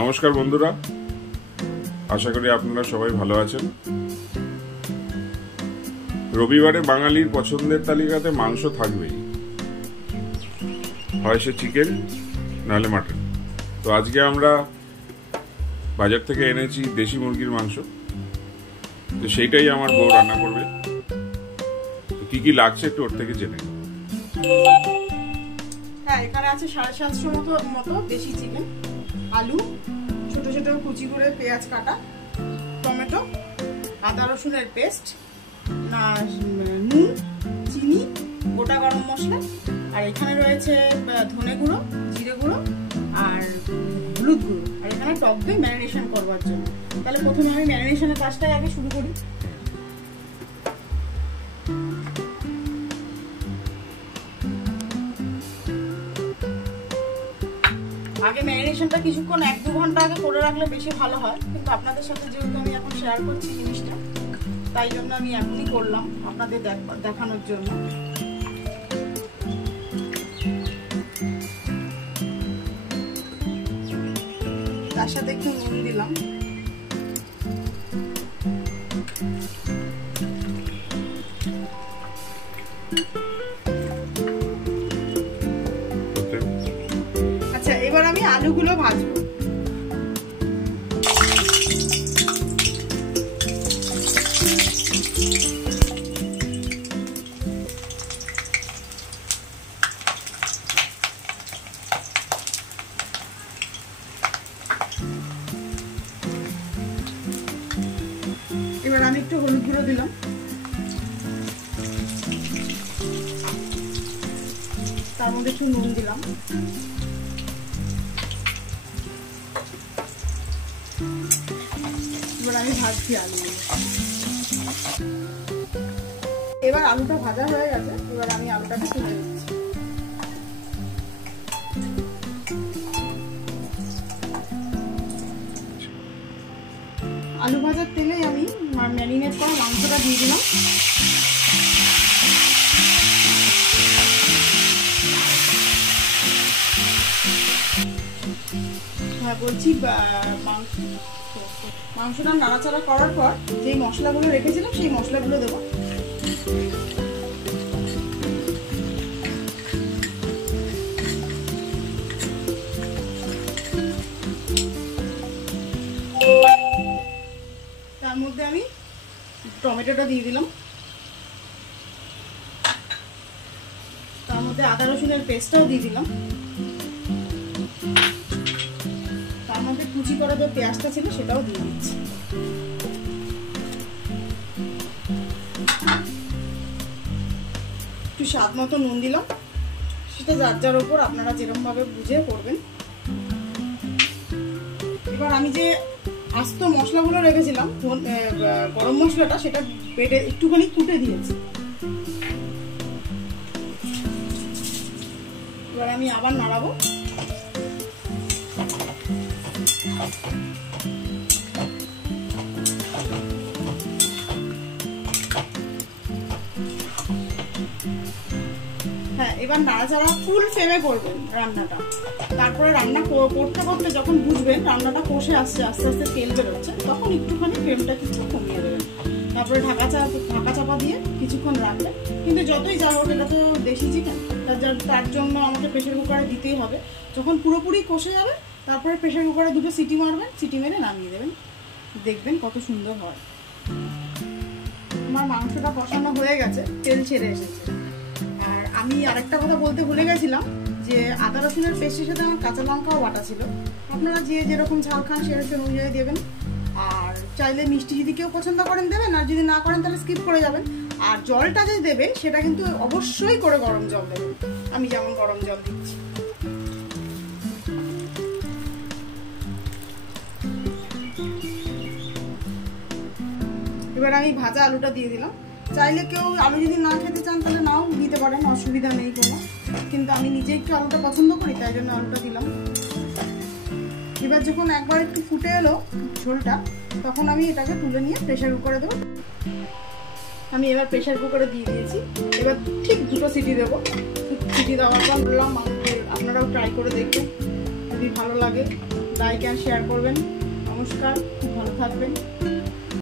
নমস্কার বন্ধুরা, আশা করি আপনারা সবাই ভালো আছেন। রবিবারে বাঙালির পছন্দের তালিকাতে মাংস থাকবেই, হয় সে চিকেন নাহলে মাটন। তো আজকে আমরা বাজার থেকে এনেছি দেশি মুরগির মাংস, তো সেইটাই আমার বউ রান্না করবে। তো কি কি লাগছে একটু ওর থেকে জেনে। হ্যাঁ, এখানে আছে 750 মতো দেশি চিকেন, আলু ছোট ছোট কুচি করে, পেঁয়াজ কাটা, টমেটো, আদা রসুনের পেস্ট, নুন, চিনি, গোটা গরম মশলা, আর এখানে রয়েছে ধনে গুঁড়ো, জিরে গুঁড়ো আর হলুদ গুঁড়ো, আর এখানে টক দই ম্যারিনেশন করবার জন্য। তাহলে প্রথমে আমি ম্যারিনেশনের কাজটাই আগে শুরু করি। আগে ম্যারিনেশনটা কিছুক্ষণ 1-2 ঘন্টা আগে করে রাখলে বেশি ভালো হয়, কিন্তু আপনাদের সাথে যেহেতু আমি এখন শেয়ার করছি জিনিসটা, তাই জন্য আমি এখনই করলাম আপনাদের দেখানোর জন্য। তার সাথে একটু নুন দিলাম, এবার আমি আলুগুলো ভাজবো। এবার আমি একটু হলুদ গুঁড়ো দিলাম, তার মধ্যে একটু নুন দিলাম, এবার আমি ভাজছি আলুগুলো। এবার আলুটা ভাজা হয়ে গেছে, এবার আমি আলুটাকে তুলে দিচ্ছি। আলু ভাজার তেলেই আমি ম্যারিনেট করা মাংসটা দিয়ে দিলাম। হ্যাঁ বলছি, মাংসটা নাড়াচাড়া করার পর যেই মশলাগুলো রেখেছিলাম সেই মশলাগুলো দেবো। তার মধ্যে আমি টমেটোটা দিয়ে দিলাম, তার মধ্যে আদা রসুনের পেস্টটাও দিয়ে দিলাম, তার মধ্যে কুচি করা যে পেঁয়াজটা ছিল সেটাও দিয়ে দিচ্ছি। একটু স্বাদ মতো নুন দিলাম, সেটা যার যার ওপর আপনারা যেরকম ভাবে বুঝে করবেন। এবার আমি যে আস্ত মশলাগুলো রেখেছিলাম, গরম মশলাটা, সেটা বেটে একটুখানি কুটে দিয়েছি। এবার আমি আবার নাড়াবো। হ্যাঁ, এবার নাড়াচাড়া ফুল ফ্লেমে করবেন রান্নাটা। তারপরে রান্না করতে করতে যখন বুঝবেন রান্নাটা কষে আসছে, আস্তে আস্তে তেল বেরোচ্ছে, তখন একটুখানি ফ্লেমটা কিছু কমিয়ে দেবেন। তারপরে ঢাকা চাপা দিয়ে কিছুক্ষণ রাখবেন। কিন্তু যতই যা হোক, এটা তো দেশি চিকেন, তার জন্য আমাকে প্রেশার কুকারে দিতেই হবে। যখন পুরোপুরি কষে যাবে, তারপরে প্রেশার কুকারে 2টো সিটি মারবেন, সিটি মেরে নামিয়ে দেবেন। দেখবেন কত সুন্দর হয়। আমার মাংসটা কষানো হয়ে গেছে, তেল ছেড়ে এসেছে। আর আমি আরেকটা কথা বলতে ভুলে গেছিলাম, যে আদা রসুনের পেস্টের সাথে আমার কাঁচা লঙ্কাও বাটা ছিল। আপনারা যে যেরকম ঝাল খান সেরকম অনুযায়ী দেবেন। আর চাইলে মিষ্টি যদি কেউ পছন্দ করেন দেবেন, আর যদি না করেন তাহলে স্কিপ করে যাবেন। আর জলটা যে দেবেন সেটা কিন্তু অবশ্যই করে গরম জল দেবেন, আমি যেমন গরম জল দিচ্ছি। এবার আমি ভাজা আলুটা দিয়ে দিলাম। চাইলে কেউ আলু যদি না খেতে চান তাহলে নাও দিতে পারেন, অসুবিধা নেই কোনো। কিন্তু আমি নিজে একটু আলুটা পছন্দ করি, তাই জন্য আলুটা দিলাম। এবার যখন একবার একটু ফুটে এলো ঝোলটা, তখন আমি এটাকে তুলে নিয়ে প্রেসার কুকারে দেবো। আমি এবার প্রেসার কুকারে দিয়ে দিয়েছি। এবার ঠিক 2টো সিটি দেবো। সিটি দেওয়ার পর বললাম আপনারাও ট্রাই করে দেখবেন, যদি ভালো লাগে লাইক অ্যান্ড শেয়ার করবেন। নমস্কার, খুব ভালো থাকবেন।